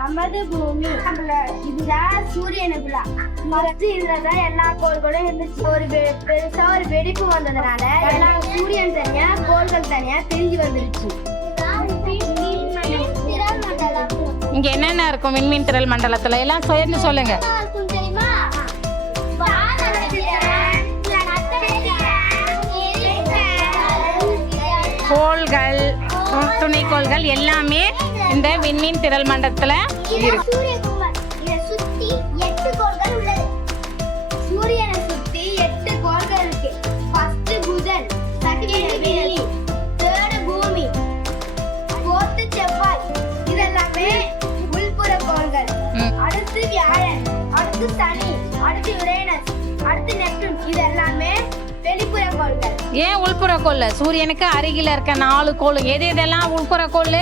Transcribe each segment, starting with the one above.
நமது பூமி இதுதான் சூரியனுக்குள்ள இதுலதான் எல்லா கோள்களும் இருந்துச்சு. பெருசா ஒரு வெடிப்பு வந்ததுனால எல்லா சூரியன் தனியா கோள்கள் தனியா பிரிஞ்சு வந்துருச்சு. இங்க என்னென்ன இருக்கும் விண்மீன் திரள் மண்டலத்துல எல்லாம் சேர்ந்து சொல்லுங்க. கோள்கள் துணைக்கோள்கள் எல்லாமே இந்த விண்மீன் திரள் மண்டலத்துல இருக்கு. சூரியனை சுத்தி 8 கோள்கள் இருக்கு. ஃபர்ஸ்ட் புதன், செகண்ட் வெள்ளி, தேர்ட் பூமி, ஃபோர்த் செவ்வாய். இதெல்லாமே உள்புற கோள்கள். அடுத்து வியாழன், அடுத்து சனி, அடுத்து யுரேனஸ், அடுத்து நெப்டியூன். இதெல்லாமே வெளிப்புற கோள்கள். ஏன் உள்புற கோள்? சூரியனுக்கு அருகில இருக்க 4 கோள் எது எதெல்லாம் உள்புற கோள்?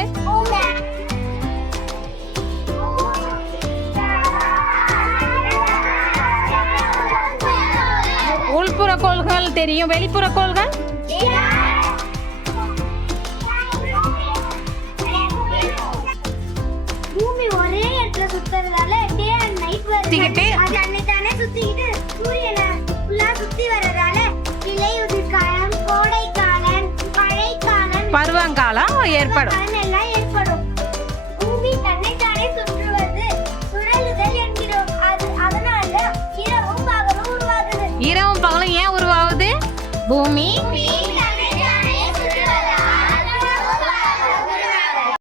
உள்புற கோள்கள் தெரியும். வெளிப்புற கோள்கள் பூமி ஒரே இடத்துல சுத்துறதால டே அண்ட் நைட் வருது. அது அன்னைதானே சுத்திக்கிட்டு சூரியனை ஃபுல்லா சுத்தி வரதால இலையுதிர் காலம், கோடை காலம், மழைக்காலம், பருவகாலம் ஏற்படும். எல்லாம் ஏற்படும். பூமி தன்னைத்தானே சுற்றுவது சுழலுதல் என்கிறோம். அதனால இரவும் பகலும் உருவாகுது. இரவும் பகலும் ஏன் உருவாகுது? பூமி